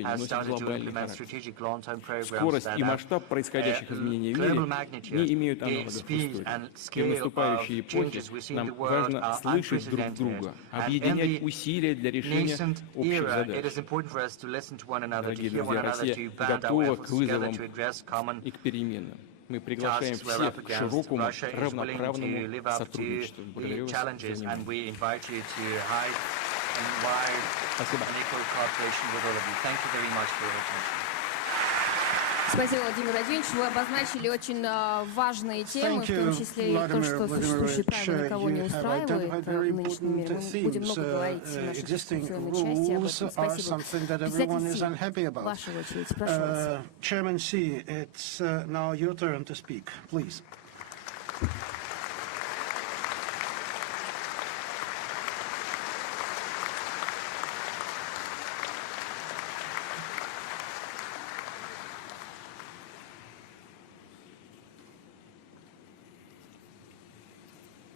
has started to implement strategic long-term programs that и масштаб происходящих изменений в мире не имеют аналогов в истории. И в наступающей эпохе нам важно слышать друг друга, объединять усилия для решения общих задач. Дорогие друзья, Россия готова к вызовам и к переменам. Мы приглашаем всех к широкому, равноправному сотрудничеству. Благодарю вас за внимание. Спасибо. Спасибо, Владимир Владимирович. Вы обозначили очень важные темы, в том числе и то, что существующие правила никого не устраивает в нынешнем мире. Мы будем много говорить в нашей конституционной части об этом. Спасибо. Председатель, ваша очередь. Прошу вас. Chairman Xi, it's now your turn to speak. Please.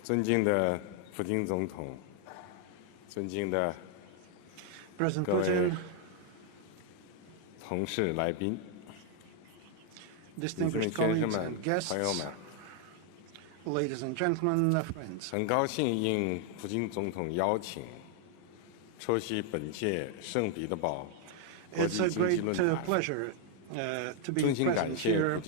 President Putin, distinguished colleagues and guests, ladies and gentlemen, friends. 很高兴应普京总统邀请，出席本届圣彼得堡国际经济论坛。 to be present here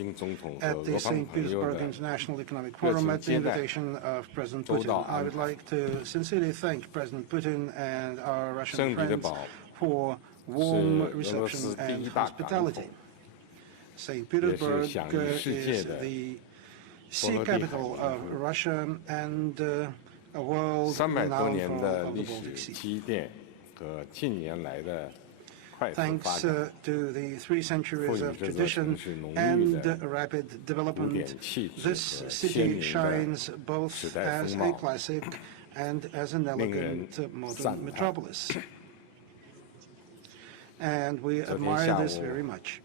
at the St Petersburg International Economic Forum at the invitation of President Putin. I would like to sincerely thank President Putin and our Russian friends for warm reception and hospitality. St Petersburg is the sea capital of Russia and a world renowned for the Baltic Sea. Thanks to the 3 centuries of tradition and rapid development, this city shines both as a classic and as an elegant modern metropolis. And we admire this very much.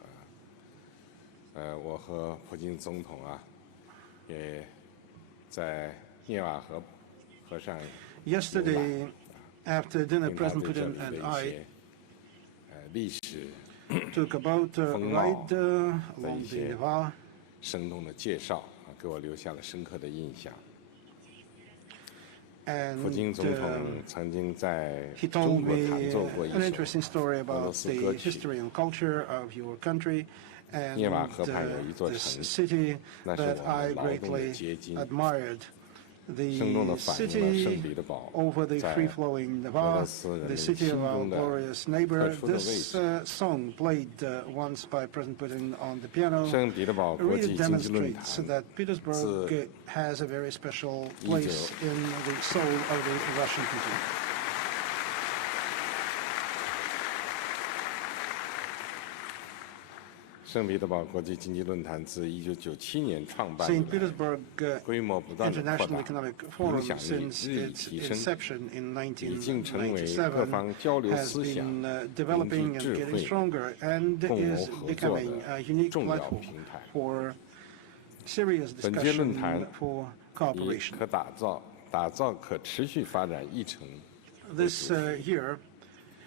Yesterday, after dinner, President Putin and I took a boat ride along the Neva. And he told me an interesting story about the history and culture of your country and this city that I greatly admired. The city over the free-flowing Neva, the city of our glorious neighbor. This song, played once by President Putin on the piano, really demonstrates that Petersburg has a very special place in the soul of the Russian people. St. Petersburg International Economic Forum, since its inception in 1997, has been developing and getting stronger and is becoming a unique platform for serious discussion for cooperation. This year,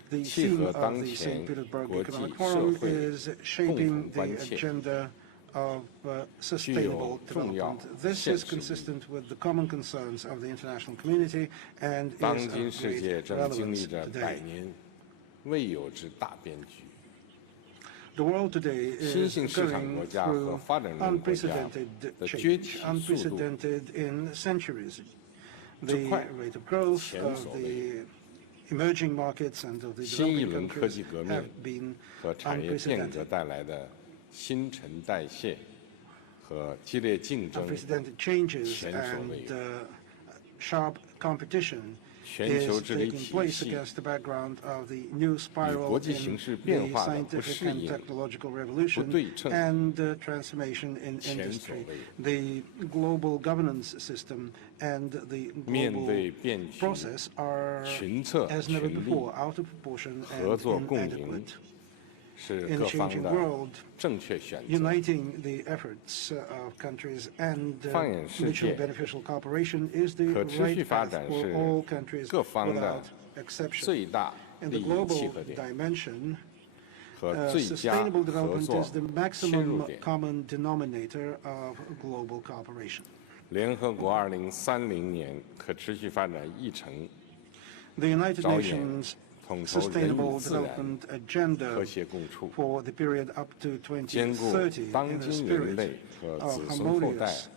the theme of the St. Petersburg Economic Forum is shaping the agenda of sustainable development. This is consistent with the common concerns of the international community and is of great relevance today. The world today is going through unprecedented change, unprecedented in centuries. The rate of growth of the emerging markets and of the developing countries have been unprecedented. Unprecedented changes and sharp competition is taking place against the background of the new spiral in the scientific and technological revolution and transformation in industry. The global governance system and the global process are, as never before, out of proportion and inadequate. In a changing world, uniting the efforts of countries and mutually beneficial cooperation is the right path for all countries without exception. In the global dimension, sustainable development is the maximum common denominator of global cooperation. 联合国2030年可持续发展议程 The United Nations Sustainable Development Agenda for the period up to 2030 in the spirit of harmonious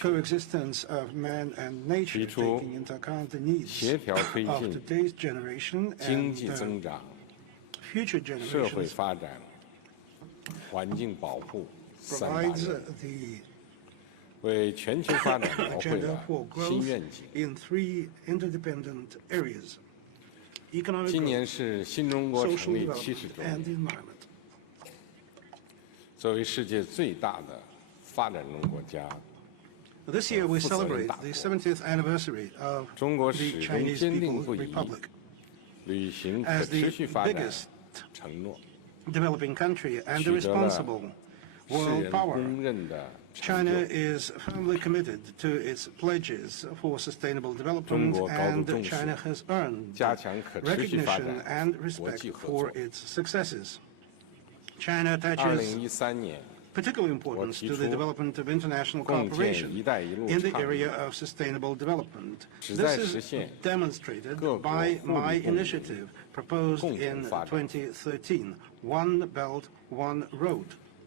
coexistence of man and nature, taking into account the needs of today's generation and future generations, provides the 为全球发展描绘 agenda 了 for 新 growth 愿景。 in 3 interdependent areas: economic 今年 growth, 是新中国 social 成立70 development, 周 and 年。 the environment. 作为世界最大的发展中国家， This year we celebrate the 70th anniversary of 中国 the 始终 Chinese 坚定 People's 不移 Republic. 履行可 As the 持续发展 biggest 承诺， developing country and the 取得了 responsible 世 world 人 power, 公认的成 China 就。 is firmly committed to its pledges for sustainable 中 development, 国高度 and 重视 China has earned 加强可持续发 recognition 展 and 国 respect 际合 for 作。 its successes. China attaches 2013年， particular importance to the development of international 共建 cooperation 一带一路 in the 倡议 area of sustainable development. 旨在 This 实 is 现 demonstrated 各国 by 互利 my 共赢 initiative proposed 共同 in 发展 2013, One Belt, One Road,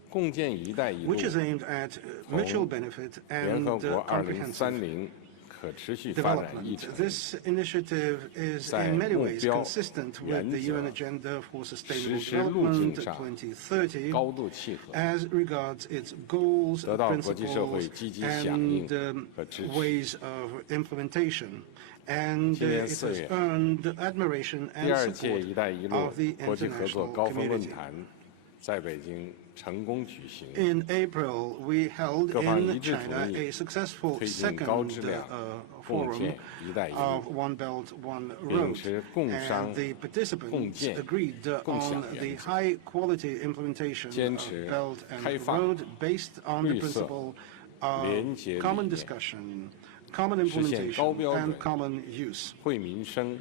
共建一带一路 which is aimed at mutual benefit 联 and 合国 comprehensive 2030可持续发展议 development. 程 This initiative is 在 in many 目 ways 标 consistent with the 原则 UN Agenda for Sustainable 实施路 Development 径上 2030高度契合， as regards its goals, 得到国际社会 principles, 积极响应 and 和支持。 ways of implementation. And 今年 it 4 has 月 earned admiration 第 and 二届 support “一带一路 of the ”国际合作 international 高峰论 community. 坛在北京成功举行， In April, we held 各方 in 一致 China 同意 a successful 推进 second 高质量共 forum 建“一带一 of 路 One Belt, One 秉 Road, 持共商 and the 共 participants 建 agreed 共享 on 原 the 则， high-quality implementation 坚 of 持 Belt and 开放 Road based on the 绿色 principle of 廉洁理 common 念 discussion, common 实现 implementation, 高标准 and common use. 惠民生，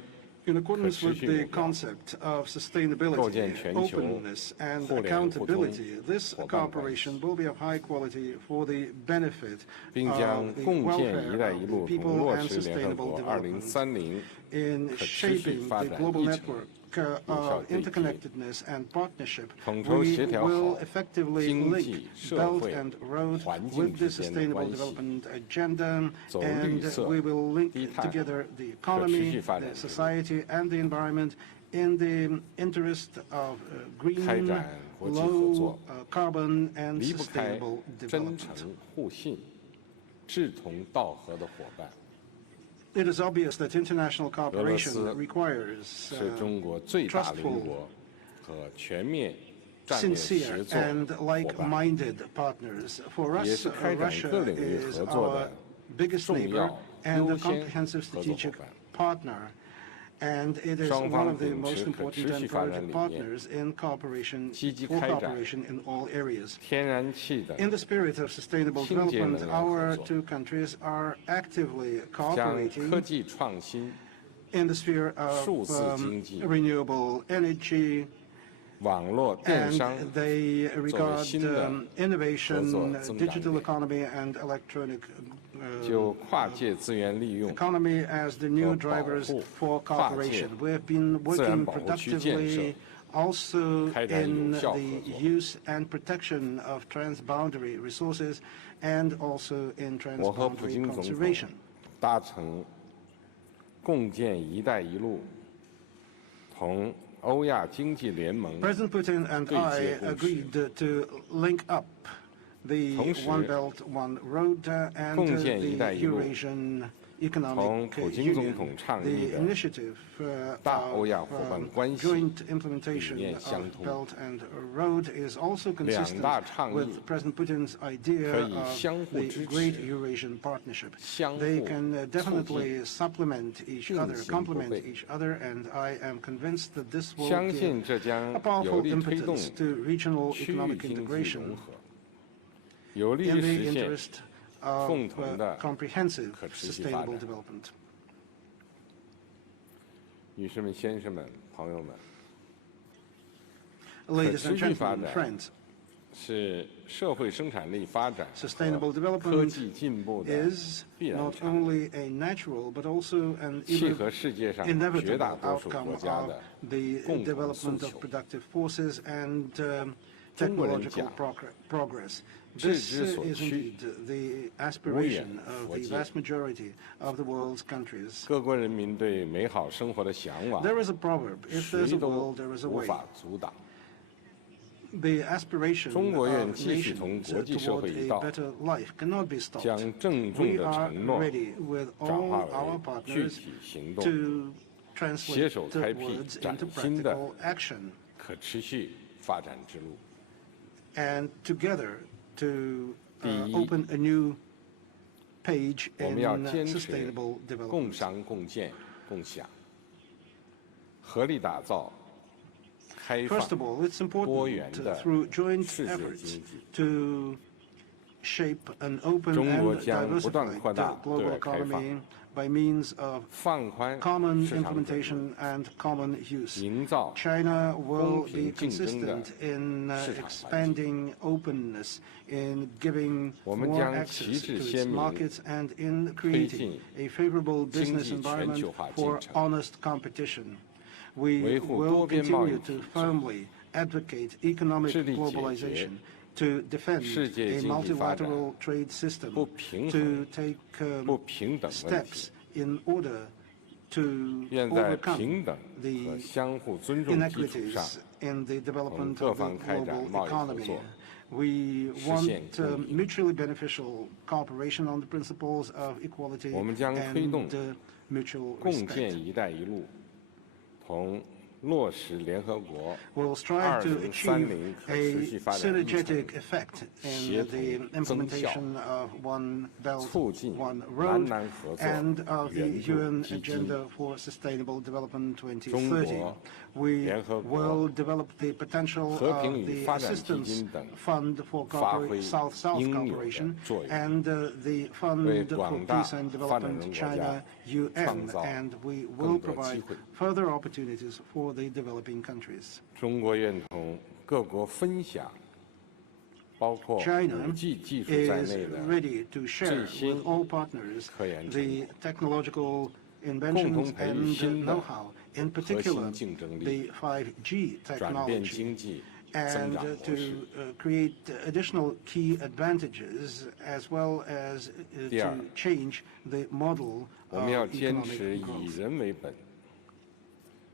In accordance with 可持续 the 目标 concept of 构 sustainability, 建全球 openness, and 互联互通 accountability, this 伙伴关系， cooperation will be of high quality for the benefit 并将 of the 共建“一 welfare 带 of 一 the 路”同 people 落 and 实联合 sustainable 国 development 2030 in 可持续 shaping 发 the 展 global 议程 network 有效 of 对接， interconnectedness and partnership. 统筹 We 协调 will 好 effectively 经 link 济、社 Belt 会、 and Road 环境 with the 之间的 sustainable 关系， development agenda, 走绿 and 色、 we will link 低碳、 together the 可持 economy, 续发 the 展之路， society, and the environment in the interest of green, 开展国际合作， low carbon, and 离不开 sustainable 真诚 development. 互信、志同道合的伙伴， It is obvious that international 俄罗 cooperation 斯 requires 是中国最大邻国和全面战略 sincere 协作 and 伙伴， like-minded partners. For 也 us, 是开展 Russia 各领域 is 合作 our 的 biggest 重 neighbor 要 and 优 a 先 comprehensive 合作伙 strategic 伴。 partner. And it is 双 one 方 of the 秉 most 持可 important 持续 and 发展 project 理念， partners in cooperation 积极 for 开展 cooperation in all areas. 天然气等 In the spirit of sustainable 清洁能 development, 源合 our 作， two countries are actively 将科 cooperating 技创新、 in the sphere of 数字经济、 renewable energy, 网络电 and 商 they 作为 regard 新的 innovation, 合作增长 digital 点， economy, and electronic 就跨界资源利用、 economy as the new 和保 drivers 护 for 跨界 cooperation. We have been 自然 working 保护区建设 productively also 开展 in 有效合 the 作， use and protection of transboundary resources and also in 我和普 transboundary 京总统 conservation. 达成共建“一带一路”同欧亚经济联盟 President Putin and 对 I 接共识， agreed to link up the 同时 One Belt, One Road and 共建“一 the 带一路” Eurasian 同 Economic 普京总 Union. 统倡 The 议的 initiative 大 of 欧亚伙伴关系 joint implementation 理念 of 相通， Belt and Road is also 两 consistent 大倡议 with President Putin's idea 可以 of 相互 the 支 Great 持， Eurasian Partnership. 相互 They can 促 definitely 进， supplement each other, 并行不 complement 悖。 each other, and I am convinced that this will 相 give 信这将 a 有 powerful 力推动 impetus to regional 区域 economic 经济 integration 融合，有利 in 于 the 实现 interest of 共同的 comprehensive 可持续发 sustainable 展。 development. 女士们、先生们、朋友们， Ladies and gentlemen, friends, 是社会生产力发展 sustainable 和 development 科技进步的 is 必然 not 产物， only a natural but also an 契合世界上绝大 inevitable 多数 outcome 国家 of 的 the 共同诉 development 求 of。productive forces and 中国人 technological 讲 progress. 志 This 之所 is 趋， indeed the aspiration of 无 the 远弗届。 vast majority of the world's countries. 各国人民对美好生活的向往， There is a proverb, if there's 谁 a 都 will, there is a 无 way. 法阻挡。 The aspiration 中国愿 of 继续同 nations 国际社 toward 会一 a 道， better life cannot be stopped. 将郑重 We 的 are 承诺 ready with 转 all 化 our 为具 partners 体行动， to 携 translate 手 the 开辟 words 崭 into 新的 practical action 可持续发展之路。 and together to 第一， open a new page 我 in 们要坚持 sustainable 共 development. 商共建共享，合力打造开放 First of all, it's 多元 important 的 through joint 世界 efforts 经济。 to shape an open 中国 and 将不断 diversified 扩大对 global 外开放， economy by means of 放宽 common 市场准入， implementation and common use. 营造 China will 公平 be 竞争的 consistent in 市场环境。 expanding openness, in giving 我们 more 将 access 旗帜 to 鲜 its 明 markets and in 推 creating 进 a favorable 经 business 济全 environment 球化 for 进程， honest competition. We 维护 will 多边贸易 continue 体 to 制， firmly advocate economic 致力解决 globalization, to defend 世界 a 经济发展 multilateral trade system, 不平 to 衡 take 不平等问题 steps，in order to 愿在 overcome 平等 the 和相互尊重基础上， inequities in the 同 development 各 of the 方开展 global 贸易合 economy. 作， We 实 want 现公平。 mutually beneficial cooperation on the principles of equality 我们将推动 and mutual 共 respect. 建“一带一路”，同落实联合国 We'll strive to 2030 achieve 可持续 a 发展议程， synergetic effect 协 in 同 the 增效， implementation of One Belt, 促进 One 南 Road 南合作， and of the 援助 UN 基金。 Agenda for Sustainable Development 中 2030. 国 We 联合国 will develop the potential 和 of 平与 the 发展基 Assistance 金等 Fund for 发挥 South-South 应有的 Cooperation 作用， and the 为 Fund for 广大 Peace and 发展 Development 中国 China 家 UN, 创造 and we 更 will 多机 provide 会。 further opportunities for the developing countries. 中国愿同各国分享，包括 China 5G 技术在 is 内的 ready to share 最新 with all partners 科研成 the 果， technological 共 inventions 同培育 and 新的 know-how, in 核 particular 心竞争力， the 5G 转变 technology, 经济增 and 长模 to 式。 create additional key advantages as well as 第二， to change the model 我 of 们要坚持 economic 以 growth. 人为本，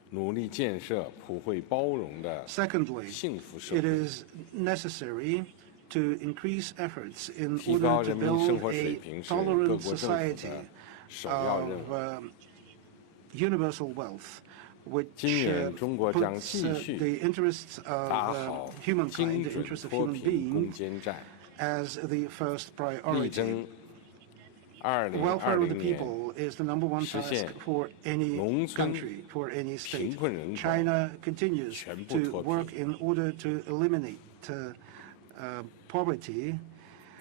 努力建设普惠包容的 Secondly, 幸福社 it 会， is necessary to increase efforts in 提高 order 人 to 民生 build 活水 a 平是各 tolerant 国政府 society 的首要任 of 务。 universal wealth, which 今年中国将 puts 继续 the interests 打 of 好 humankind, 精 the 准 interests of 脱 human 贫攻 beings, 坚战， as the first 力 priority. 争 Welfare of the 2020年 people is the number one 实 task 现 for any 农村 country, for any 贫 state. 困人口 China continues 全部 to 脱贫。 work in order to eliminate poverty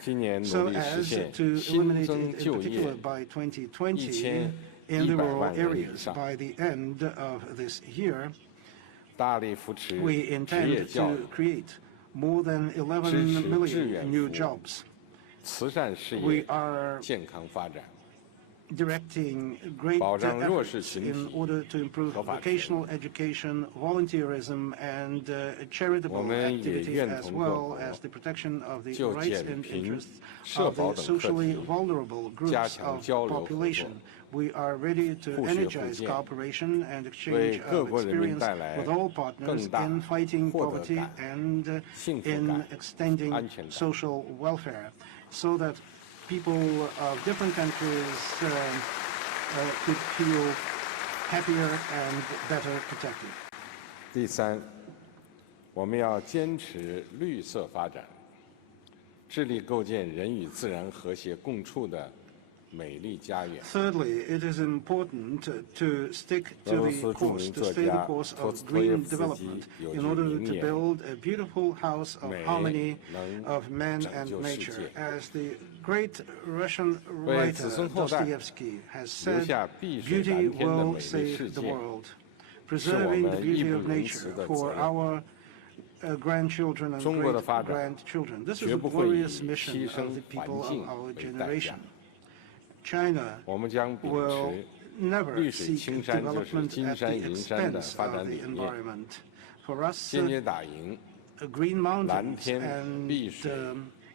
今年努 so 力实 as 现 to 新 eliminate 增 it in 就业 particular by 2020 in 1100 the rural 万人以 areas. 上， By the end of this year, 大力扶持 we 职业 intend 教育 to、create more than 11支持志 million 愿 new 服务 jobs. 慈善事 We 业、 are 健康发展， directing great 保障弱势 efforts 群体 in order to improve 合法权。 vocational education, volunteerism, and 我 charitable 们也 activities, 愿 as 同各 well 国 as the protection of the 就 rights 减 and 贫、 interests 社 of 保 the 等课 socially 题 vulnerable 加 groups 强 of 交流合作， population. We are ready to 互学互 energize 鉴， cooperation and 为 exchange 各 of 国人民 experience 带来 with all partners 更大 in fighting 获得 poverty 感、 and 幸福 in 感、 extending 安全感。 social welfare, so that people of different countries could feel happier and better protected. 第三，我们要坚持绿色发展，致力构建人与自然和谐共处的美丽家园。 Thirdly, it is important to stick 俄 to 罗 the 斯著 course, 名 to 作 stay the 家 course 托 of 斯托耶 green 夫斯基 development 有 in 句 order 名 to 言 build a beautiful house of 美 harmony 能 of man 拯 and 救世 nature. 界 As the great Russian 为 writer 子孙后代 Dostoevsky has 留 said, 下碧水 beauty 蓝天的 will 美丽世 save the 界， world. 是我 Preserving the 们义 beauty 不 of 容 nature 辞的 for 责任。 our grandchildren and great-grandchildren. This is a glorious mission of the people of our generation. China will never seek development at the expense of the environment. For us, green mountains and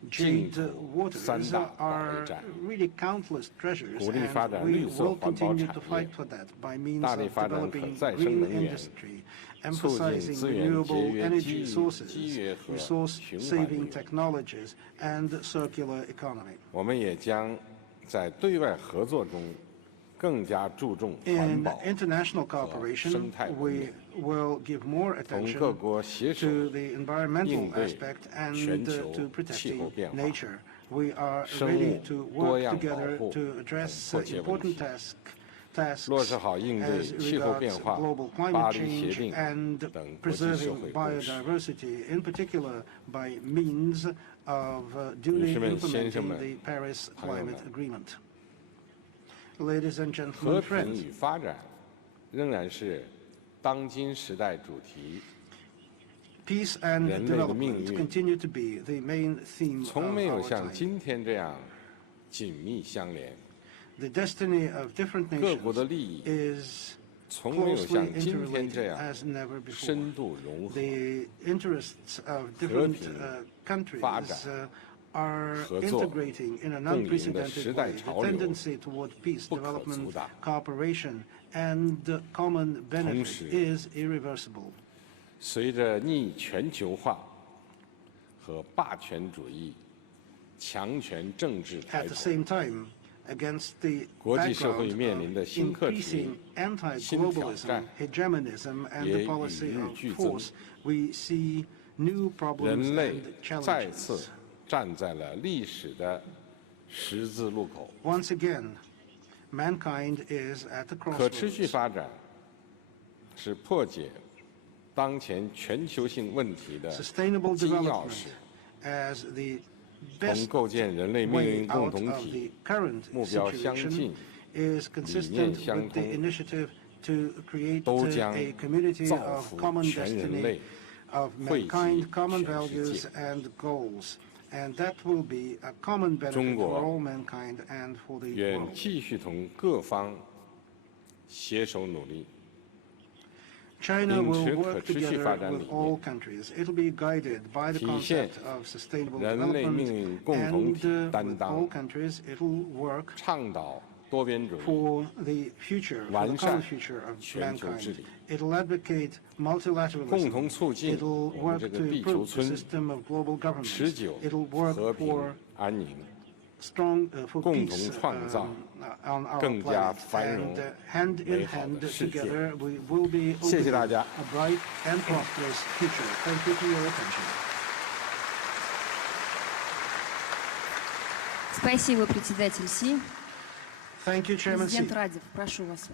jade waters are really countless treasures, and we will continue to fight for that by means of developing green industry, emphasizing renewable energy sources, resource-saving technologies, and circular economy. In international cooperation, we will give more attention to the environmental aspect and to protecting nature. We are ready to work together to address important tasks as regards global climate change and preserving biodiversity, in particular by means of duly implementing the Paris Climate Agreement. Ladies and gentlemen, friends, peace and development continue to be the main theme of our time. The destiny of different nations is closely interrelated as never before. The interests of different countries are integrating in an unprecedented way. The tendency toward peace, development, cooperation, and common benefit is irreversible. 随着逆全球化和霸权主义、强权政治抬 At the 头， same time, against the 国际社 background 会面临的 of 新课题、 increasing 新挑 anti-globalism, 战， hegemonism, and 也 the 与 policy 日 of 俱增。 force, we see new problems 人类 and 再次 challenges. 站在了历史的十字路口。 Once again, mankind is at the 可持续 crossroads. 发展是破解当前全球性问题的 Sustainable 金钥 development 匙， as the 同 best 构建人类命 way 运共 out 同 of 体 the current 目标相近 situation is consistent with the initiative to create 都将 a community 造 of 福 common 全人 destiny 类， of 惠及 mankind, common 全世 values 界。 and goals. And that will be a common benefit 中 for 国 all mankind and for the 愿 world. 继续同各方携手努力， China 秉 will 持可 work 持续 together 发展理 with all 念， countries. It will be guided by the 体现 concept of sustainable 人类命运 development, 共同 and 体担 with 当 all countries, it will work 倡导多边主义， for the future, for the 完善 common future of 全球治 mankind. 理， It will advocate 共 multilateralism. 同促进 It will 我们 work 这个 to 地球 improve the 村 system of global governance. 持久 It will 和 work 平 for 安宁， strong for 共 peace 同创造 on our 更加 planet. 繁荣 And hand in 美好的 hand 世界。 together, we will be 谢谢大 opening 家。 a bright and prosperous future. Thank you for your attention. Спасибо, председатель Си. Thank you, Chairman Xi. Президент Радев, прошу вас.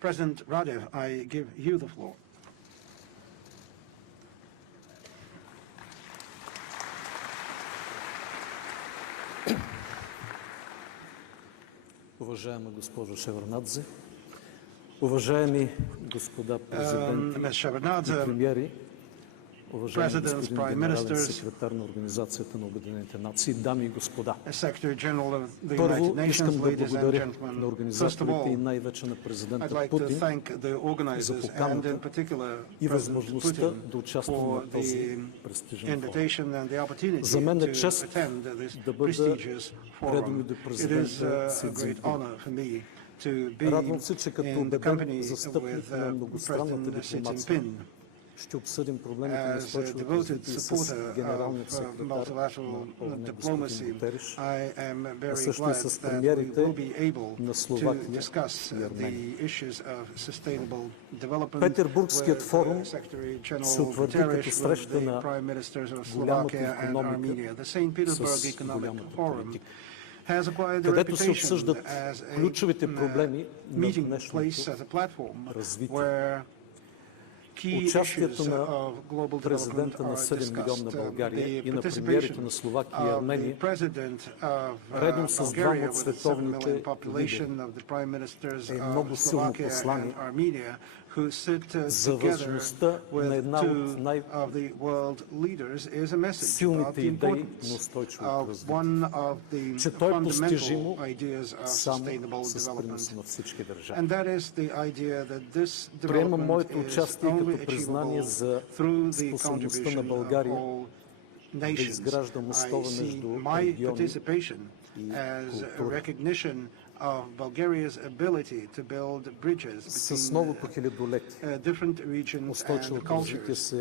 President Radev, I give you the floor. Уважаема госпожо Шеварднадзе, уважаеми господа президенти Ms. и Shevardnadze, премиери, уважаеми Presidents, господин Prime генерален Ministers, секретар на Организацията на Обединените нации, дами и господа. Secretary General of the Първо United искам Nations, да ladies and благодаря на gentlemen. First of организаторите и all, най-вече на I'd президента like to Путин thank the organizers and in поканата particular и President възможността Putin да участвам for на този the престижен форум. invitation and the opportunity За мен е to чест attend this да бъда prestigious редом forum. до It is президента Си a great Цзинпин. honor for me to be Радвам се, че като in the убеден company застъпник with на многостранната President Xi дипломация Jinping. ще обсъдим проблемите на As a устойчивото devoted развитие с supporter генералният of секретар multilateral на ООН diplomacy, господин Гутериш, I am а very също и glad с that we премиерите will be able на to Словакия discuss и Армения. the issues of sustainable development Петербургският with форум Secretary се General утвърди Guterres, като with среща the на Prime Ministers of голямата Slovakia and икономика Armenia. The St Petersburg с Economic голямата Forum политика, has acquired the където се reputation обсъждат as ключовите проблеми a на meeting днешното place, as a platform развитие. where key Участието issues на of global development президента на are 7 милионна discussed. България The и на премиерите на participation Словакия и of the Армения, president of редом с двама Bulgaria от with a 7 световните million population, лидери, of the prime ministers е of много силно Slovakia послание, and Armenia, who sit together with two of the world leaders is a message about the importance of one of the fundamental ideas of sustainable development. And that is the idea that this development is only achievable through the contribution of all nations. I see my participation as a recognition of Bulgaria's ability to build bridges between different regions and cultures.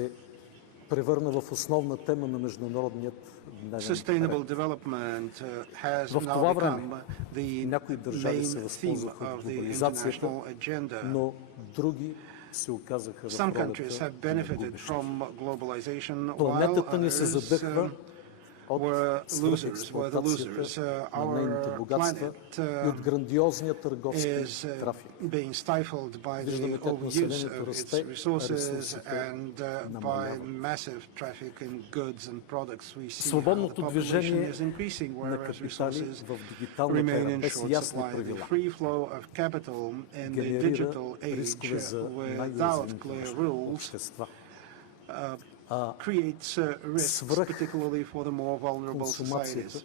Sustainable development has now become the main theme of the international agenda. Some countries have benefited from globalization, while others were the losers. Our planet is being stifled by the overuse of its resources and by massive traffic in goods and products. We see how the population is increasing, whereas resources remain in short supply. The free flow of capital in the digital age without clear rules creates risks, particularly for the more vulnerable societies.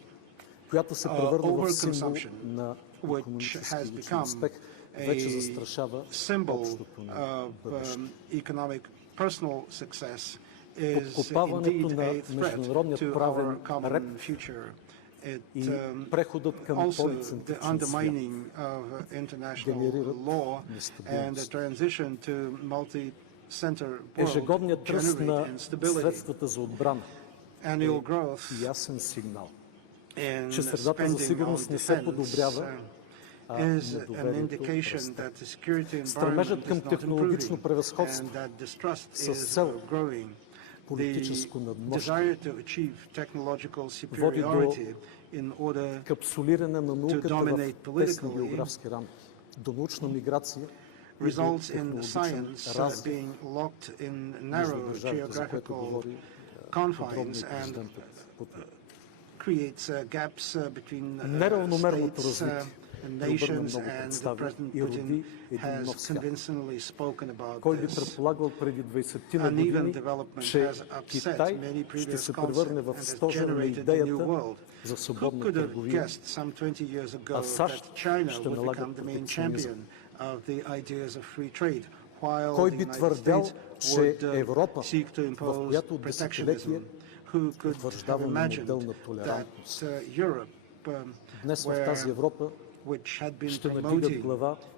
Overconsumption, which has become a symbol of economic personal success, is indeed a threat to our common future. It also the undermining of international law and the transition to multi-center world generate instability. Annual growth in spending on defense is an indication that the security environment is not improving and that distrust is growing. The desire to achieve technological superiority in order to dominate politically results in science being locked in narrow geographical confines and creates gaps between states and nations, and President Putin has convincingly spoken about this. Uneven development has upset many previous concepts and has generated a new world. Who could have guessed some 20 years ago that China would become the main champion of the ideas of free trade, while the United States would seek to impose protectionism? Who could have imagined that Europe, which had been promoting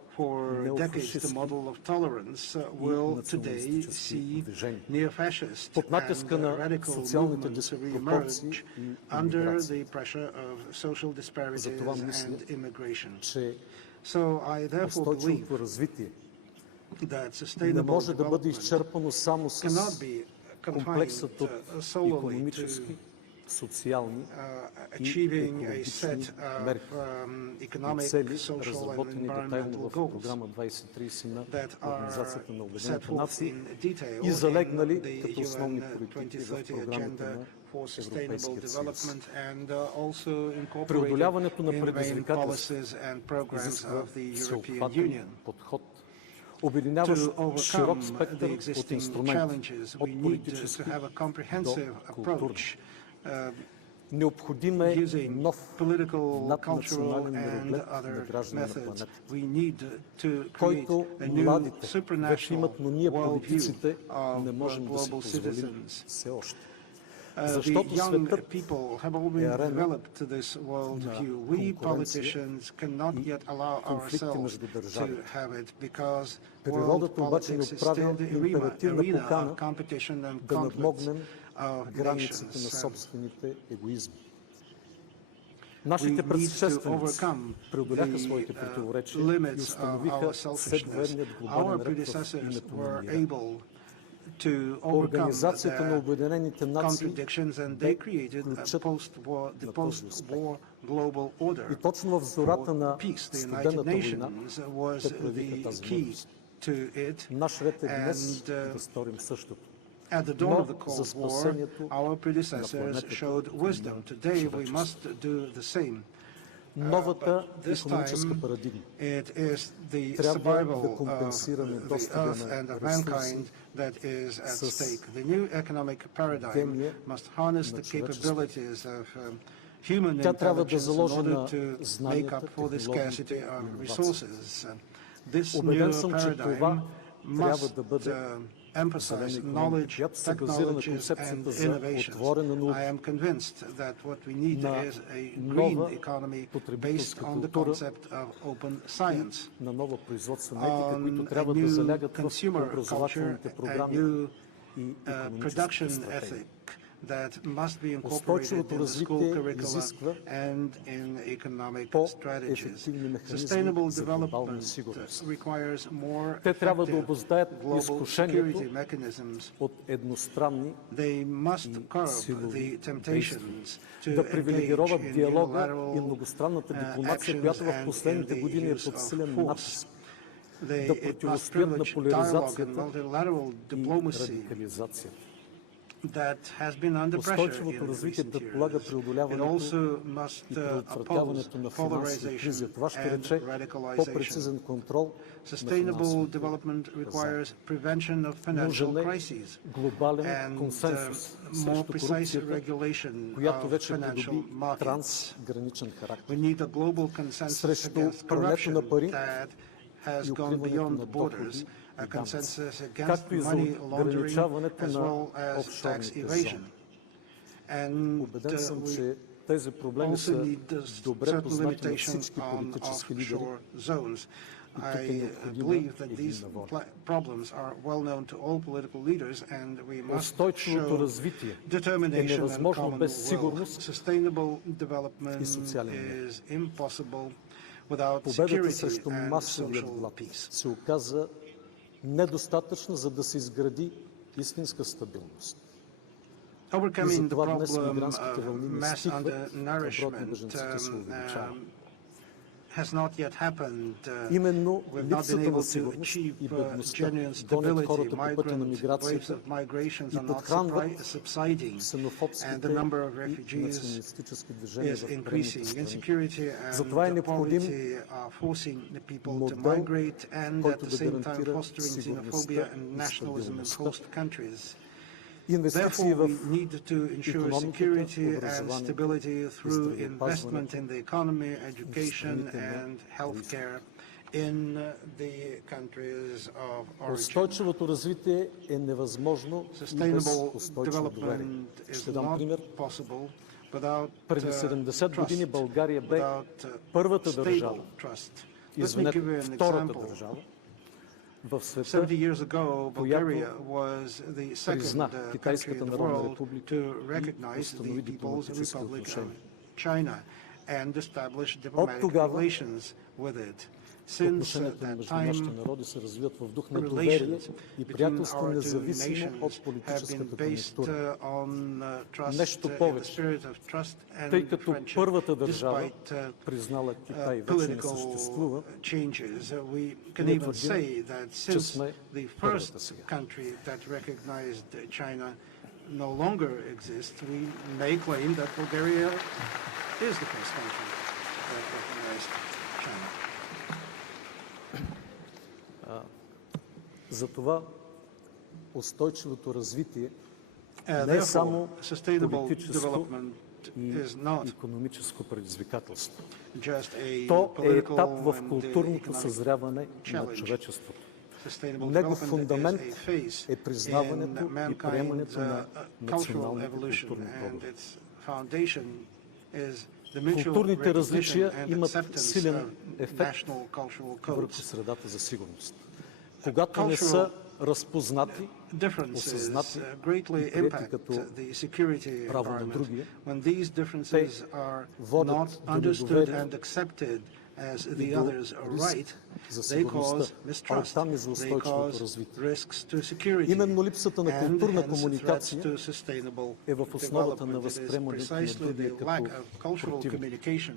for decades the model of tolerance, will today see neo-fascist and radical movements re-emerge under the pressure of social disparities and immigration. So I therefore believe that sustainable development cannot be confined solely to achieving a set of economic, social and environmental goals that are set forth in detail in the UN 2030 Agenda for Sustainable Development and also incorporated in the main policies and programs of the European Union. To overcome the existing challenges, we need to have a comprehensive approach using political, cultural and other methods. We need to create a new supranational worldview of global citizens. The young people have already developed this worldview. We politicians cannot yet allow ourselves to have it because world politics is still the arena of competition and conflict of nations. We need to overcome the limits of our selfishness. Our predecessors were able to overcome their contradictions, and they created the post-war global order for peace. The United Nations was the key to it, and at the dawn of the Cold War, our predecessors showed wisdom. Today, we must do the same. новата икономическа парадигма. Трябва да компенсираме достига на ресурси с тя трябва да заложи на знанията, технологиите и иновациите. Убеден съм, че това трябва да бъде зелена икономика, която се базира на концепцията за отворена наука, на нова потребителска култура и на нова производствена етика, които трябва да залягат в образователните програми и икономическите стратегии. Устойчивото развитие изисква по-ефективни механизми за глобална сигурност. Те трябва да обуздаят изкушението от едностранни и силови действия, да привилегироват диалога и многостранната дипломация, която в последните години е под силен натиск, да противостоят на поляризацията и радикализацията. Устойчивото развитие предполага преодоляването и предотвратяването на финансови кризи. Това ще рече по-прецизен контрол на финансовите пазари. Нужен е глобален консенсус срещу корупцията, която вече придоби трансграничен характер. Срещу прането на пари и укриването на доходи, както и за ограничаването на офшорните зони. Убеден съм, че тези проблеми са добре познати на всички политически лидери и тук е необходима единна воля. Устойчивото развитие е невъзможно без сигурност и социален мир. Победата срещу масовия глад се оказа недостатъчна, за да се изгради истинска стабилност. И затова днес мигрантските вълни не стихват, а броят на бежанците се увеличава. Именно липсата на сигурност и бедността гонят хората по пътя на миграцията и подхранват ксенофобските и националистически движения в предните страни. Затова е необходим модел, който да гарантира сигурността и стабилността. Инвестиции в икономиката, образование и здравеопазването в страните на устойчивото развитие е невъзможно и без устойчиво доверие. Ще дам пример. Преди 70 години България бе първата държава, извинете, втората държава в света, която призна Китайската народна република и установи дипломатически отношения. От тогава отношенията между нашите народи се развиват в дух на доверие и приятелство, независимо от политическата конюнктура. Нещо повече, тъй като първата държава, признала Китай, вече не съществува, ние твърдим, че сме първата сега. Затова устойчивото развитие не е само политическо и икономическо предизвикателство. То е етап в културното съзряване на човечеството. Негов фундамент е признаването и приемането на националните културни кодове. Културните различия имат силен ефект върху средата за сигурност. Когато не са разпознати, осъзнати и приети като право на другия, те водят до недоверие и до риск за сигурността, а оттам и за устойчивото развитие. Именно липсата на културна комуникация е в основата на възприемането на другия като противник.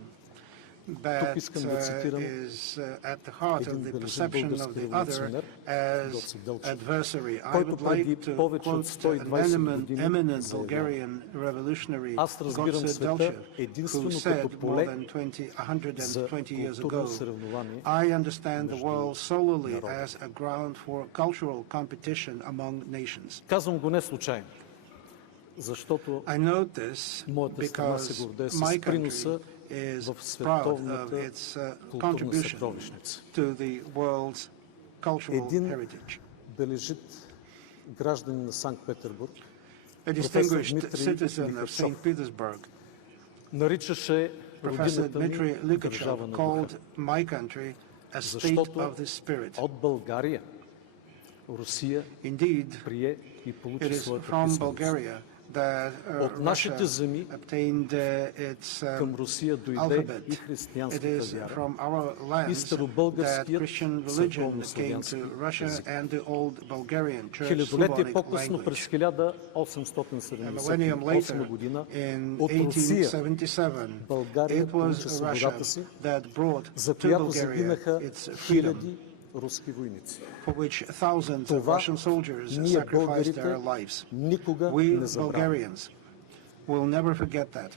that is at the heart of the perception of the other as adversary. I would like to quote an eminent Bulgarian revolutionary, Goce Delchev, who said more than 120 years ago, "I understand the world solely as a ground for cultural competition among nations." I note this because my country is proud of its contribution to the world's cultural heritage. A distinguished citizen of St Petersburg, Professor Dmitry Lykochev, called my country a state of the spirit. Indeed, it is from Bulgaria that Russia obtained its alphabet. It is from our lands that Christian religion came to Russia and the old Bulgarian Church Slavonic language. A millennium later, in 1877, it was Russia that brought to Bulgaria its freedom, for which thousands of Russian soldiers sacrificed their lives. We Bulgarians will never forget that.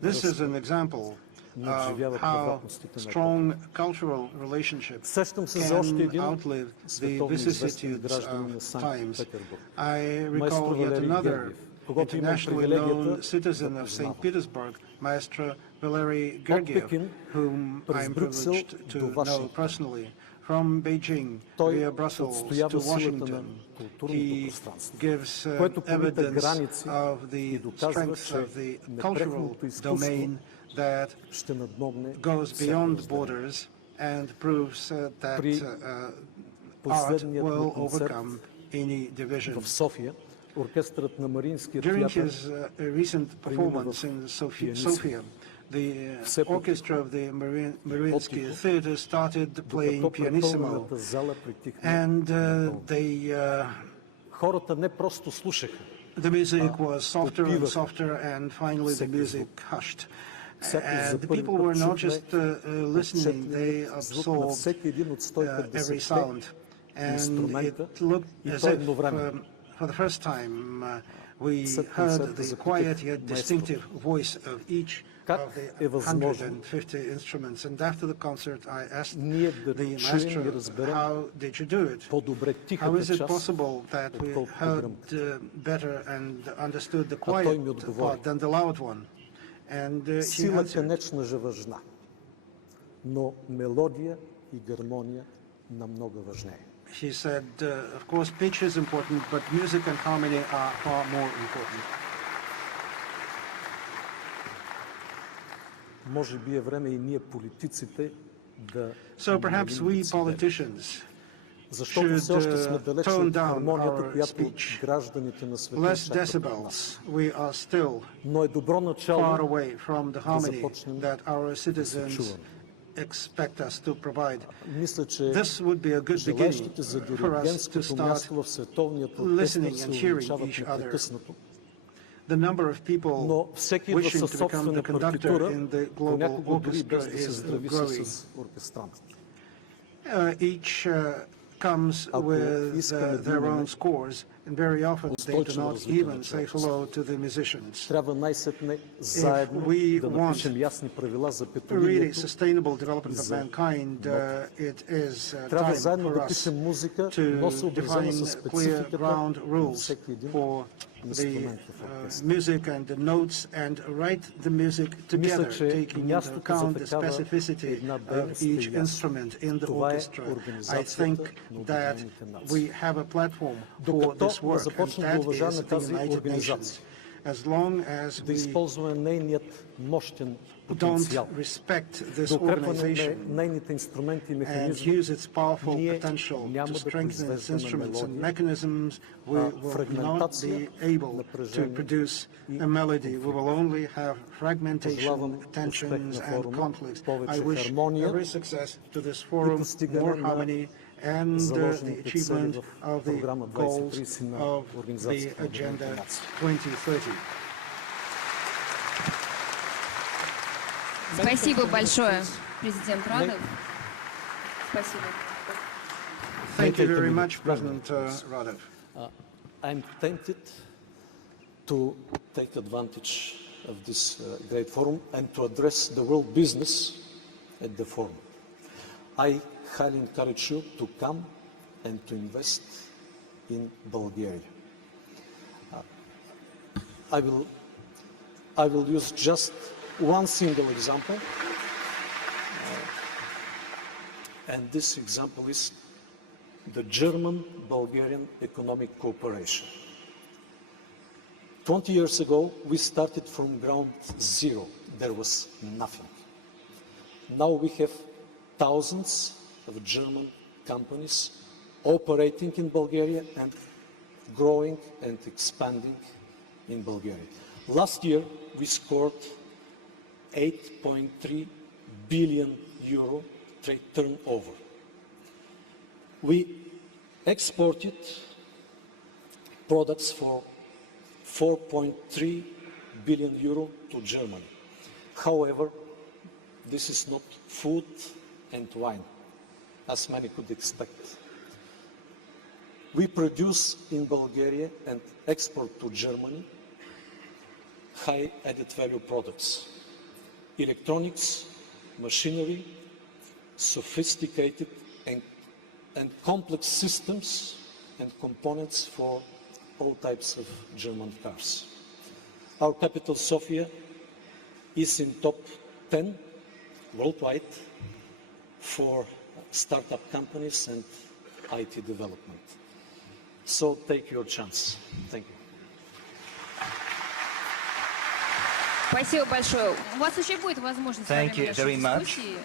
This is an example of how strong cultural relationships can outlive the vicissitudes of times. I recall yet another internationally known citizen of St. Petersburg, Maestro Valery Gergiev, whom I am privileged to know personally. From Beijing via Brussels to Washington, he gives evidence of the strength of the cultural domain that goes beyond borders and proves that art will overcome any division. During his recent performance in Sofia, the orchestra of the Mariinsky Theater started playing pianissimo, and the music was softer and softer, and finally the music hushed. And the people were not just listening, they absorbed every sound. And it looked as if, for the first time, we heard the quiet yet distinctive voice of each of the 150 instruments. And after the concert, I asked the maestro, "How did you do it? How is it possible that we heard better and understood the quiet part than the loud one?" And he answered, he said, "Of course, pitch is important, but music and harmony are far more important." So perhaps we politicians should tone down our speech. Less decibels. We are still far away from the harmony that our citizens expect us to provide. This would be a good beginning for us to start listening and hearing each other. The number of people wishing to become the conductor in the global orchestra is growing. Each comes with their own scores, and very often they do not even say hello to the musicians. If we want really sustainable development of mankind, it is time for us to define clear ground rules for the music and the notes, and write the music together, taking into account the specificity of each instrument in the orchestra. I think that we have a platform for this work, and that is the United Nations. as long as we don't respect this organization and use its powerful potential to strengthen its instruments and mechanisms, we will not be able to produce a melody. We will only have fragmentation, tensions, and conflicts. I wish every success to this forum, more harmony, and the achievement of the goals of the Agenda 2030. Спасибо большое, президент Радов. Спасибо. Thank you very much, President Radov. I'm tempted to take advantage of this great forum and to address the world business at the forum. I highly encourage you to come and to invest in Bulgaria. I will use just one single example, and this example is the German-Bulgarian economic cooperation. 20 years ago, we started from ground zero. There was nothing. Now we have thousands of German companies operating in Bulgaria and growing and expanding in Bulgaria. Last year, we scored 8.3 billion euro trade turnover. We exported products for 4.3 billion euro to Germany. However, this is not food and wine, as many could expect. We produce in Bulgaria and export to Germany high added value products, electronics, machinery, sophisticated and complex systems and components for all types of German cars. Our capital, Sofia, is in top 10 worldwide for startup companies and IT development. So take your chance. Thank you. Спасибо большое. У вас еще будет возможность во время нашей дискуссии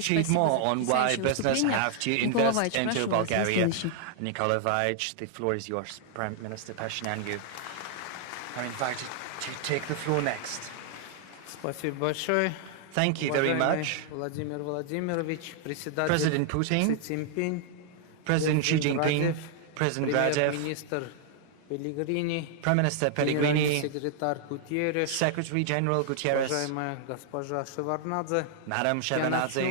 speak more on why business have to invest into Bulgaria. Nikolai Vajc, the floor is yours. Prime Minister Pashinyan, you are invited to take the floor next. Thank you very much. President Putin, President Xi Jinping, President Radev, Prime Minister Pellegrini, Secretary General Gutierrez, Madam Shevardnadze,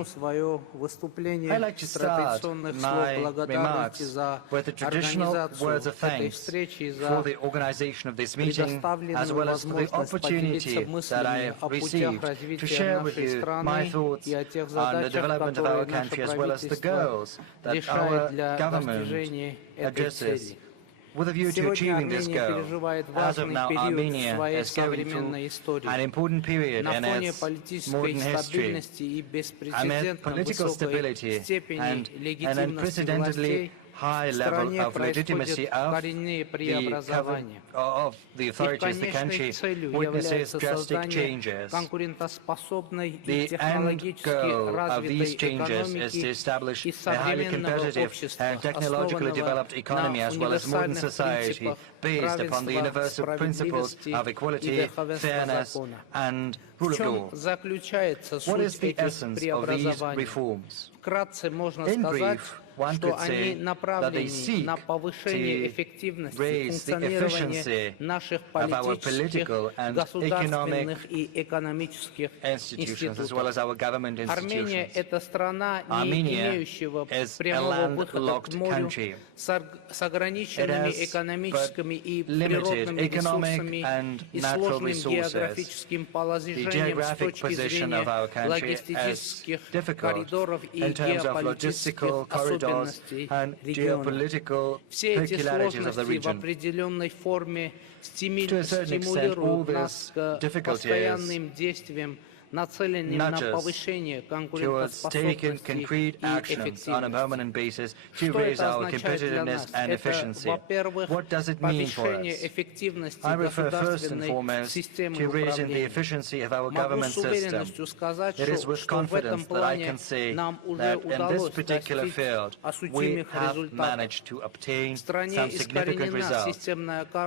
I'd like to start my remarks with the traditional words of thanks for the organization of this meeting, as well as for the opportunity that I have received to share with you my thoughts on the development of our country, as well as the goals that our government addresses. With a view to achieving this goal, as of now, Armenia is going through an important period in its modern history. Amid political stability and an unprecedentedly high level of legitimacy of the authorities, the country witnesses drastic changes. The end goal of these changes is to establish a highly competitive and technologically developed economy, as well as modern society based upon the universal principles of equality, fairness, and rule of law. What is the essence of these reforms? In brief, one could say that they seek to raise the efficiency of our political and economic institutions, as well as our government institutions. Armenia is a landlocked country. It has but limited economic and natural resources. The geographic position of our country is difficult in terms of logistical corridors and geopolitical peculiarities of the region. To a certain extent, all this difficulty is towards taking concrete actions on a permanent basis to raise our competitiveness and efficiency. What does it mean for us? I refer first and foremost to raising the efficiency of our government system. It is with confidence that I can say that in this particular field we have managed to obtain some significant results.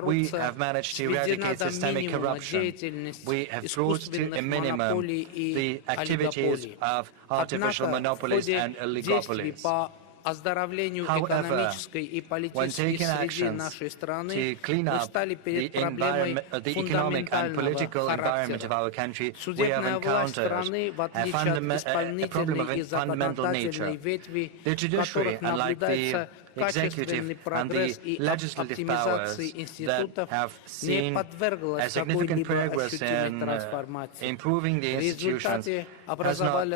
We have managed to eradicate systemic corruption. We have brought to a minimum the activities of artificial monopolies and oligopolies. However, when taking actions to clean up the economic and political environment of our country, we have encountered a problem of a fundamental nature. The judiciary, unlike the executive and the legislative powers that have seen a significant progress in improving the institutions, has not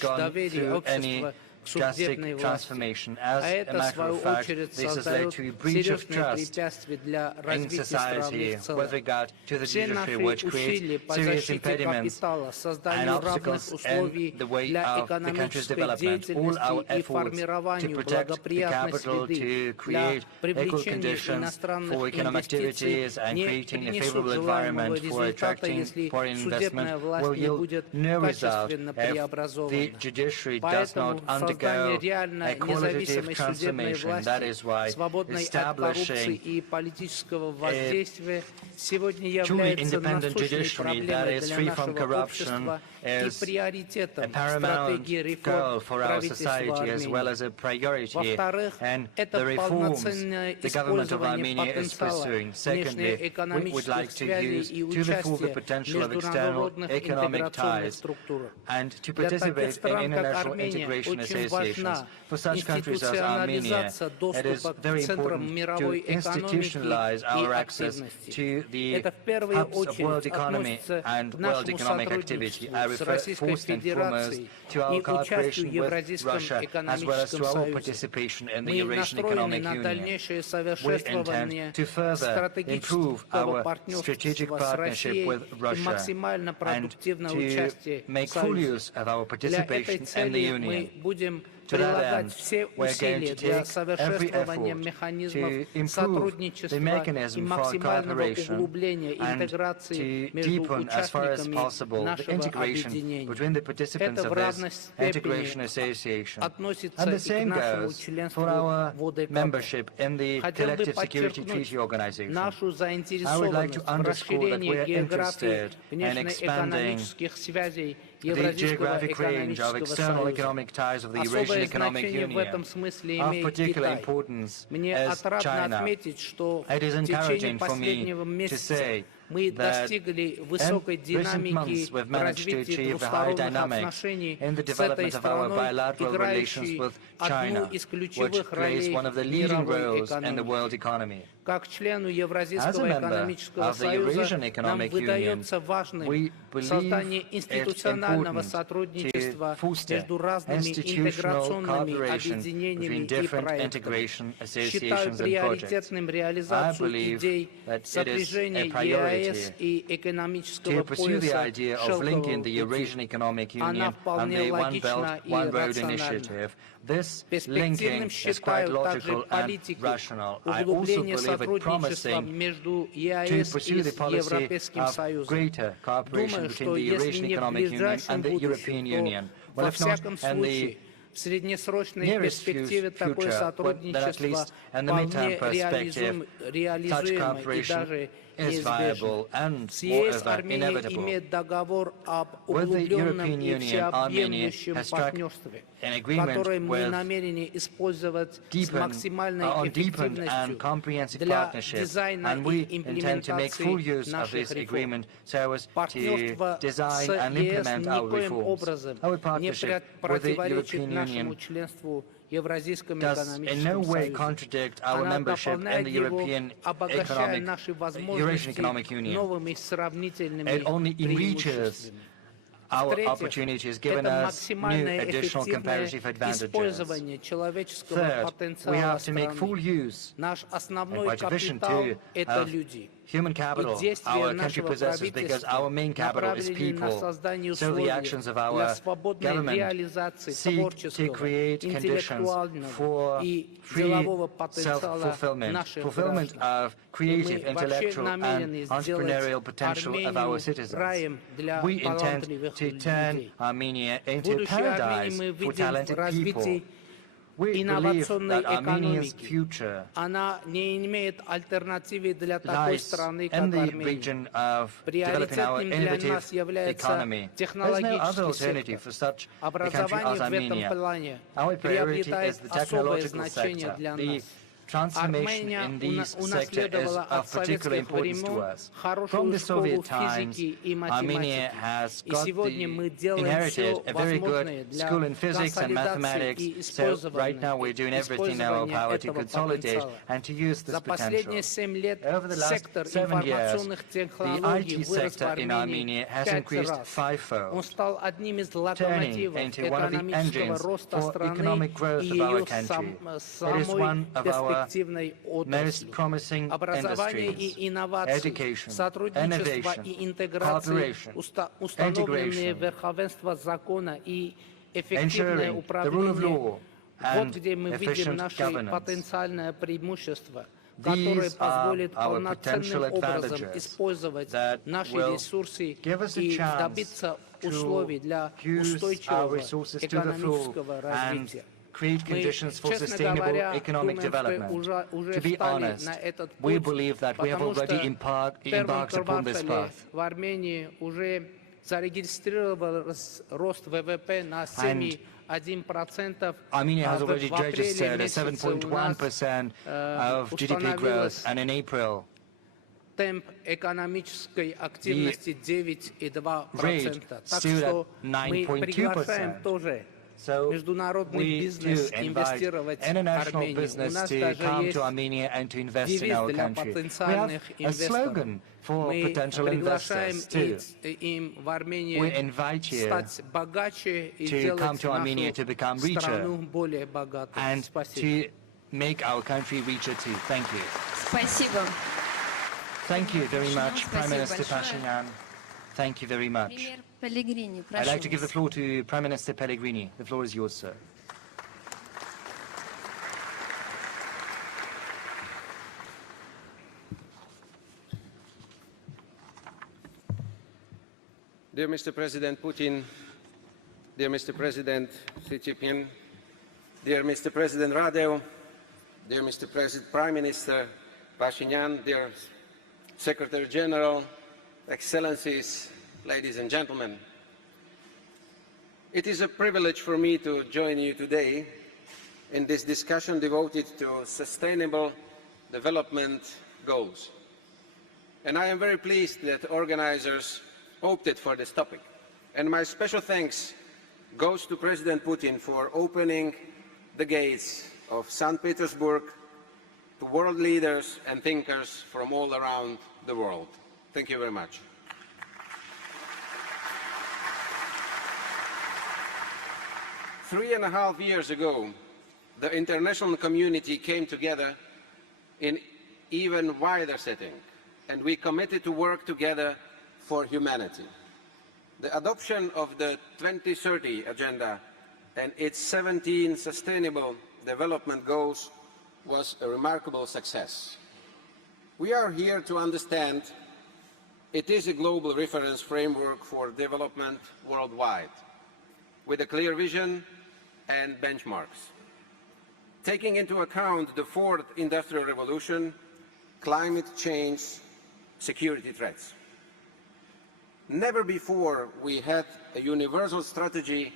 gone through any drastic transformation. As a matter of fact, this has led to a breach of trust in society with regard to the judiciary, which creates serious impediments and obstacles in the way of the country's development. All our efforts to protect the capital, to create equal conditions for economic activities and creating a favorable environment for attracting foreign investment will yield no result if the judiciary does not undergo a qualitative transformation. That is why establishing a truly independent judiciary that is free from corruption is a paramount goal for our society as well as a priority, and the reforms the government of Armenia is pursuing. Secondly, we would like to use to the full the potential of external economic ties and to participate in international integration associations. For such countries as Armenia, it is very important to institutionalize our access to the hubs of world economy and world economic activity. I refer first and foremost to our cooperation with Russia as well as to our participation in the Eurasian Economic Union. We intend to further improve our strategic partnership with Russia and to make full use of our participation in the Union. To that end, we're going to take every effort to improve the mechanism for cooperation and to deepen as far as possible the integration between the participants of this integration association. And the same goes for our membership in the Collective Security Treaty Organization. I would like to underscore that we are interested in expanding the geographic range of external economic ties of the Eurasian Economic Union. Of particular importance is China. It is encouraging for me to say that in recent months we've managed to achieve a high dynamic in the development of our bilateral relations with China, which plays one of the leading roles in the world economy. As a member of the Eurasian Economic Union, we believe it's important to foster institutional cooperation between different integration associations and projects. I believe that it is a priority to pursue the idea of linking the Eurasian Economic Union and the One Belt, One Road initiative. This linking is quite logical and rational. I also believe it promising to pursue the policy of greater cooperation between the Eurasian Economic Union and the European Union. Well, if not in the nearest future, then at least in the midterm perspective, such cooperation is viable and, moreover, inevitable. With the European Union, Armenia has struck an agreement with deepened and comprehensive partnership, and we intend to make full use of this agreement so as to design and implement our reforms. Our partnership with the European Union does in no way contradict our membership in the Eurasian Economic Union. It only enriches our opportunities, giving us new additional comparative advantages. Third, we have to make full use, and quite efficient too, of human capital our country possesses, because our main capital is people. So the actions of our government seek to create conditions for free self-fulfillment, fulfillment of creative, intellectual and entrepreneurial potential of our citizens. We intend to turn Armenia into a paradise for talented people. We believe that Armenia's future lies in the region of developing our innovative economy. There's no other alternative for such a country as Armenia. Our priority is the technological sector. The transformation in this sector is of particular importance to us. From the Soviet times, Armenia has inherited a very good school in physics and mathematics, so right now we're doing everything in our power to consolidate and to use this potential. Over the last 7 years, the IT sector in Armenia has increased fivefold, turning into one of the engines for economic growth of our country. It is one of our most promising industries: education, innovation, cooperation, integration, ensuring the rule of law and efficient governance. These are our potential advantages that will give us a chance to use our resources to the full and create conditions for sustainable economic development. To be honest, we believe that we have already embarked upon this path. And Armenia has already registered a 7.1% of GDP growth, and in April, the rate stood at 9.2%. So we do invite international business to come to Armenia and to invest in our country. We have a slogan for potential investors too. We invite you to come to Armenia to become richer and to make our country richer too. Thank you. Thank you very much, Prime Minister Pashinyan. Thank you very much. I'd like to give the floor to Prime Minister Pellegrini. The floor is yours, sir. Dear Mr. President Putin, dear Mr. President Xi Jinping, dear Mr. President Radev, dear Mr. Prime Minister Pashinyan, dear Secretary General, Excellencies, ladies and gentlemen, it is a privilege for me to join you today in this discussion devoted to sustainable development goals. And I am very pleased that organizers opted for this topic. And my special thanks goes to President Putin for opening the gates of St. Petersburg to world leaders and thinkers from all around the world. Thank you very much. Three and a half years ago, the international community came together in even wider setting, and we committed to work together for humanity. The adoption of the 2030 Agenda and its 17 Sustainable Development Goals was a remarkable success. We are here to understand it is a global reference framework for development worldwide, with a clear vision and benchmarks, taking into account the fourth industrial revolution, climate change, security threats. Never before we had a universal strategy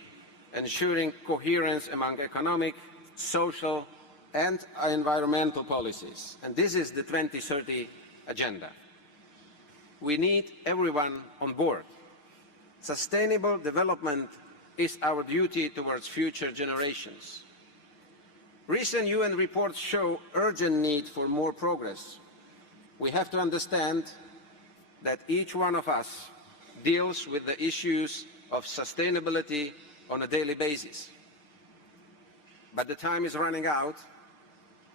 ensuring coherence among economic, social, and environmental policies, and this is the 2030 Agenda. We need everyone on board. Sustainable development is our duty towards future generations. Recent UN reports show urgent need for more progress. We have to understand that each one of us deals with the issues of sustainability on a daily basis. But the time is running out,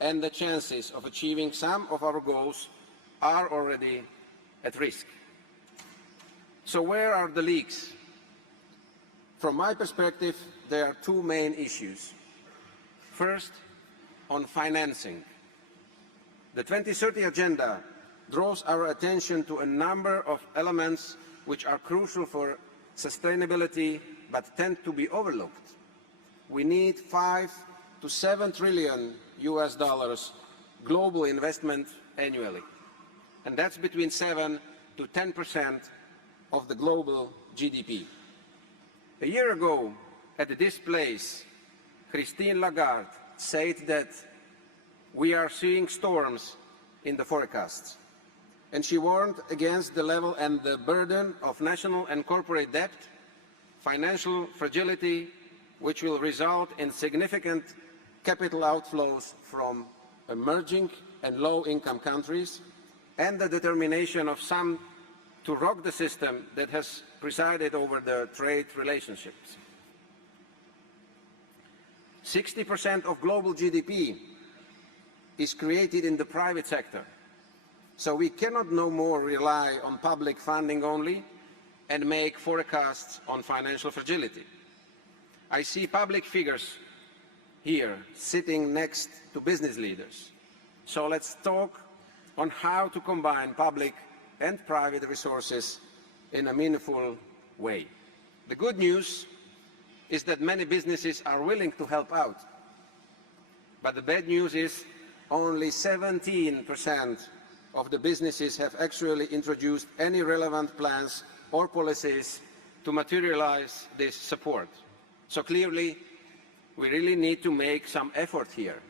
and the chances of achieving some of our goals are already at risk. So where are the leaks? From my perspective, there are two main issues. First, on financing. The 2030 Agenda draws our attention to a number of elements which are crucial for sustainability but tend to be overlooked. We need 5 to 7 trillion US dollars global investment annually, and that's between 7 to 10% of the global GDP. A year ago, at this place, Christine Lagarde said that we are seeing storms in the forecasts, and she warned against the level and the burden of national and corporate debt, financial fragility, which will result in significant capital outflows from emerging and low-income countries, and the determination of some to rock the system that has presided over the trade relationships. 60% of global GDP is created in the private sector, so we cannot no more rely on public funding only and make forecasts on financial fragility. I see public figures here sitting next to business leaders. So let's talk on how to combine public and private resources in a meaningful way. The good news is that many businesses are willing to help out. But the bad news is only 17% of the businesses have actually introduced any relevant plans or policies to materialize this support. So clearly, we really need to make some effort here.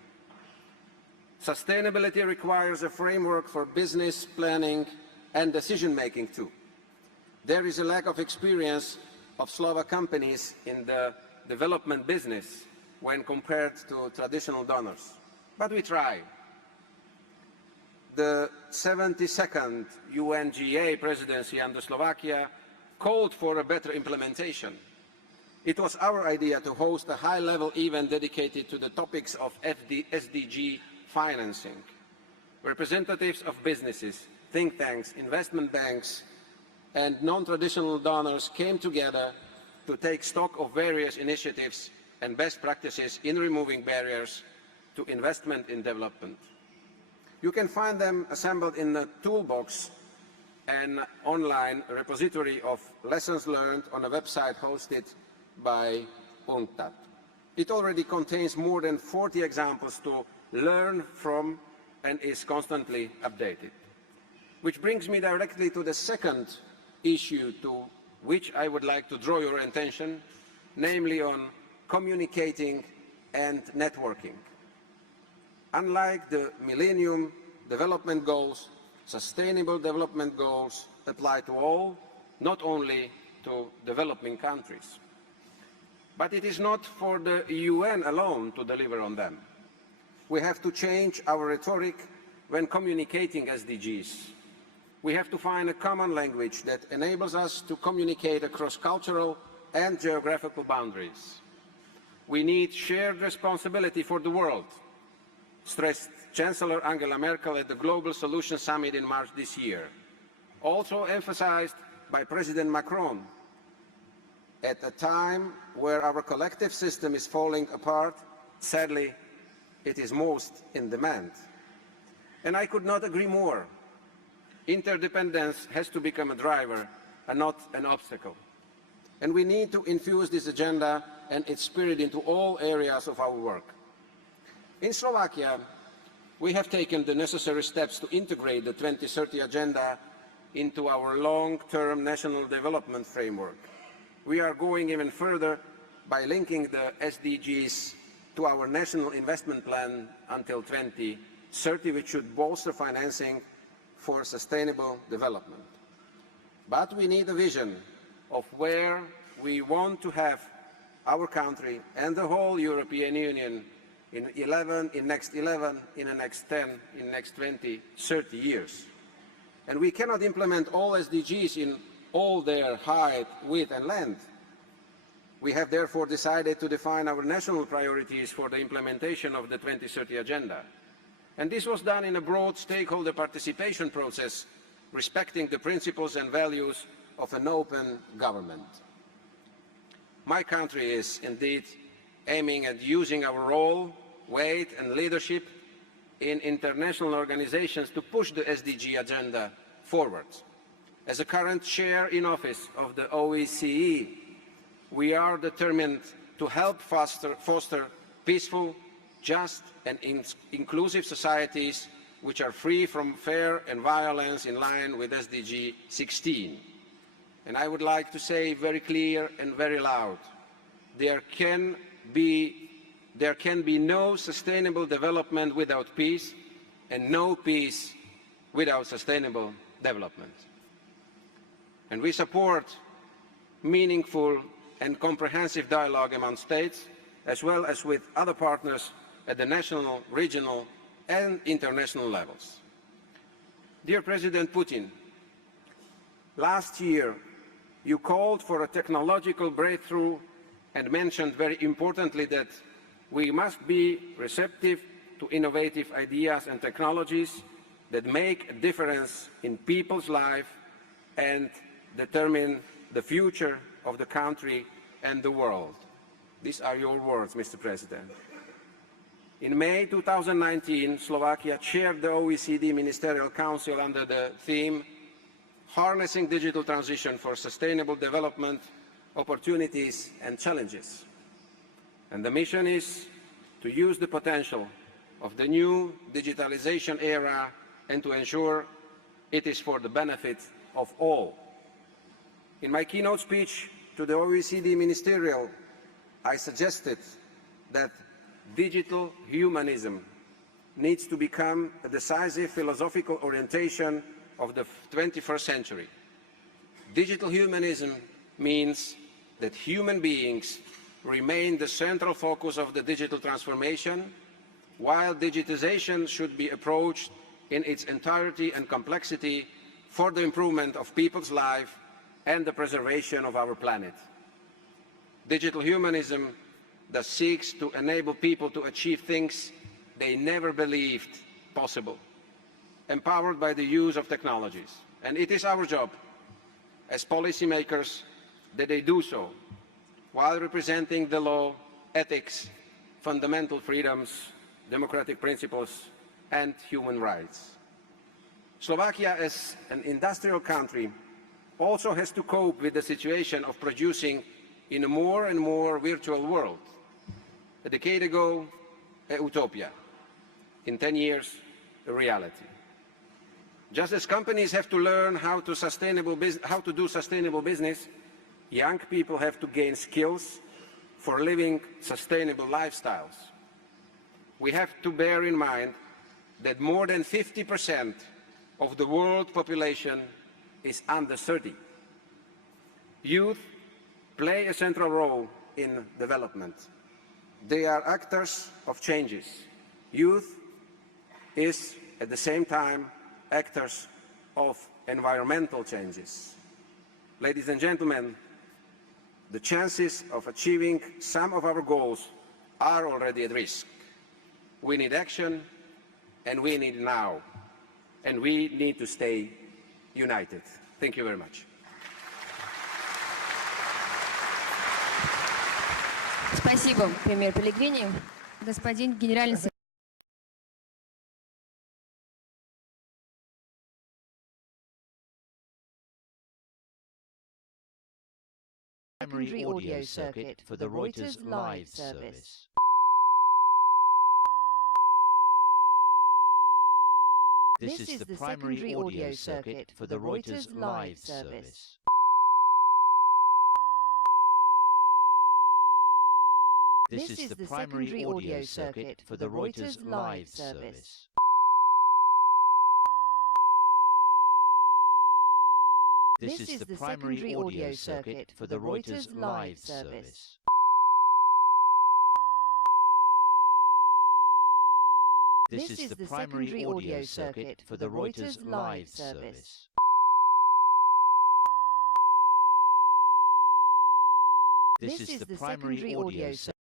Sustainability requires a framework for business planning and decision-making too. There is a lack of experience of Slovak companies in the development business when compared to traditional donors. But we try. The 72nd UNGA presidency under Slovakia called for a better implementation. It was our idea to host a high-level event dedicated to the topics of SDG financing. Representatives of businesses, think tanks, investment banks, and non-traditional donors came together to take stock of various initiatives and best practices in removing barriers to investment in development. You can find them assembled in a toolbox, an online repository of lessons learned on a website hosted by UNCTAD. It already contains more than 40 examples to learn from and is constantly updated. Which brings me directly to the second issue to which I would like to draw your attention, namely on communicating and networking. Unlike the Millennium Development Goals, Sustainable Development Goals apply to all, not only to developing countries. But it is not for the UN alone to deliver on them. We have to change our rhetoric when communicating SDGs. We have to find a common language that enables us to communicate across cultural and geographical boundaries. We need shared responsibility for the world, stressed Chancellor Angela Merkel at the Global Solutions Summit in March this year, also emphasized by President Macron. At a time where our collective system is falling apart, sadly, it is most in demand. And I could not agree more. Interdependence has to become a driver and not an obstacle. And we need to infuse this agenda and its spirit into all areas of our work. In Slovakia, we have taken the necessary steps to integrate the 2030 Agenda into our long-term national development framework. We are going even further by linking the SDGs to our national investment plan until 2030, which should bolster financing for sustainable development. But we need a vision of where we want to have our country and the whole European Union in next 11, in the next 10, in the next 20, 30 years. And we cannot implement all SDGs in all their height, width and length. We have therefore decided to define our national priorities for the implementation of the 2030 Agenda. And this was done in a broad stakeholder participation process, respecting the principles and values of an open government. My country is indeed aiming at using our role, weight and leadership in international organizations to push the SDG agenda forward. As a current chair in office of the OSCE, we are determined to help foster peaceful, just and inclusive societies which are free from fear and violence in line with SDG 16. And I would like to say very clear and very loud, there can be no sustainable development without peace, and no peace without sustainable development. And we support meaningful and comprehensive dialogue among states, as well as with other partners at the national, regional and international levels. Dear President Putin, last year you called for a technological breakthrough and mentioned very importantly that we must be receptive to innovative ideas and technologies that make a difference in people's lives and determine the future of the country and the world. These are your words, Mr. President. In May 2019, Slovakia chaired the OECD Ministerial Council under the theme Harnessing Digital Transition for Sustainable Development, Opportunities and Challenges. And the mission is to use the potential of the new digitalization era and to ensure it is for the benefit of all. In my keynote speech to the OECD Ministerial, I suggested that digital humanism needs to become a decisive philosophical orientation of the 21st century. Digital humanism means that human beings remain the central focus of the digital transformation, while digitization should be approached in its entirety and complexity for the improvement of people's lives and the preservation of our planet. Digital humanism thus seeks to enable people to achieve things they never believed possible, empowered by the use of technologies. And it is our job as policymakers that they do so, while representing the law, ethics, fundamental freedoms, democratic principles, and human rights. Slovakia, as an industrial country, also has to cope with the situation of producing in a more and more virtual world. A decade ago, a utopia. In 10 years, a reality. Just as companies have to learn how to do sustainable business, young people have to gain skills for living sustainable lifestyles. We have to bear in mind that more than 50% of the world population is under 30. Youth play a central role in development. They are actors of changes. Youth is, at the same time, actors of environmental changes. Ladies and gentlemen, the chances of achieving some of our goals are already at risk. We need action, and we need it now. And we need to stay united. Thank you very much. Спасибо, премьер Пеллегрини. Господин генеральный секретарь. Primary audio circuit for the Reuters live service. This is the primary audio circuit for the Reuters live service. This is the primary audio circuit for the Reuters live service. This is the primary audio circuit for the Reuters live service. This is the primary audio circuit for the Reuters live service. This is the primary audio circuit.